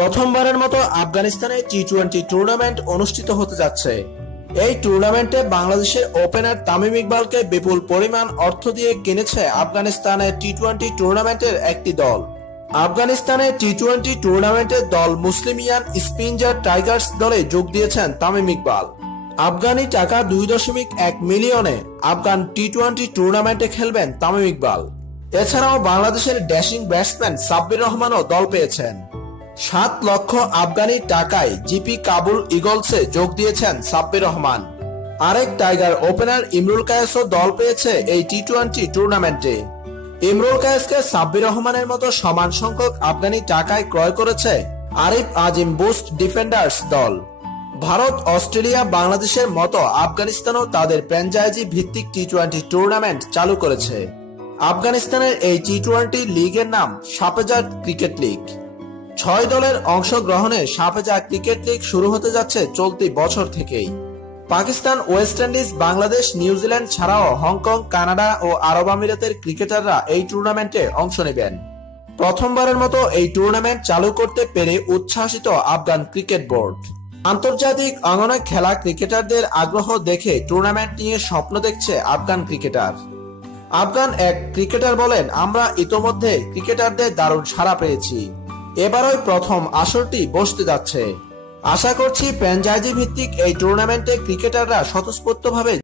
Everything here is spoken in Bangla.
প্রথমবারের মতো আফগানিস্তানে টি টোয়েন্টি টুর্নামেন্ট অনুষ্ঠিত হতে যাচ্ছে। এই টুর্নামেন্টে বাংলাদেশের ওপেনার তামিম ইকবালকে বিপুল পরিমাণ অর্থ দিয়ে কিনেছে আফগানিস্তানের টি টোয়েন্টি টুর্নামেন্টের একটি দল। আফগানিস্তানে টি টোয়েন্টি টুর্নামেন্টের দল মুসলিমিয়ান স্পিনজার টাইগার্স দলে যোগ দিয়েছেন তামিম ইকবাল। আফগানি টাকা দুই দশমিক এক মিলিয়নে আফগান টি টোয়েন্টি টুর্নামেন্টে খেলবেন তামিম ইকবাল। এছাড়াও বাংলাদেশের ড্যাশিং ব্যাটসম্যান সাব্বির রহমানও দল পেয়েছেন। সাত লক্ষ আফগানি টাকায় জিপি কাবুল ইগলসে যোগ দিয়েছেন সাব্বির রহমান। আরেক টাইগার ওপেনার ইমরুল কায়েসও দল পেয়েছে এই টি টোয়েন্টি টুর্নামেন্টে। ইমরুল কায়েসকে সাব্বির রহমানের মতো সমান সংখ্যক আফগানি টাকায় ক্রয় করেছে আরিফ আজিম বুস্ট ডিফেন্ডার্স দল। ভারত, অস্ট্রেলিয়া, বাংলাদেশের মতো আফগানিস্তানও তাদের ফ্র্যাঞ্চাইজি ভিত্তিক টি টোয়েন্টি টুর্নামেন্ট চালু করেছে। আফগানিস্তানের এই টি টোয়েন্টি লিগের নাম সাপেজার ক্রিকেট লিগ। ছয় দলের অংশগ্রহণে সাপেজা ক্রিকেট লিগ শুরু হতে যাচ্ছে চলতি বছর থেকেই। Pakistan, West Indies, Bangladesh New Zealand ছাড়াও হংকং, কানাডা ও আরব আমিরাতের ক্রিকেটাররা এই টুর্নামেন্টে অংশ নেবেন। প্রথমবারের মতো এই টুর্নামেন্ট চালু করতে পেরে উচ্ছ্বাসিত আফগান ক্রিকেট বোর্ড। আন্তর্জাতিক অঙ্গনে খেলা ক্রিকেটারদের আগ্রহ দেখে টুর্নামেন্ট নিয়ে স্বপ্ন দেখছে আফগান ক্রিকেটার। আফগান এক ক্রিকেটার বলেন, আমরা ইতোমধ্যে ক্রিকেটারদের দারুণ সাড়া পেয়েছি। এবারই প্রথম আসরটি বসতে যাচ্ছে। আশা করছি ফ্র্যাঞ্চাইজি ভিত্তিক এই টুর্নামেন্টে ক্রিকেটাররা স্বতঃস্ফূর্তভাবে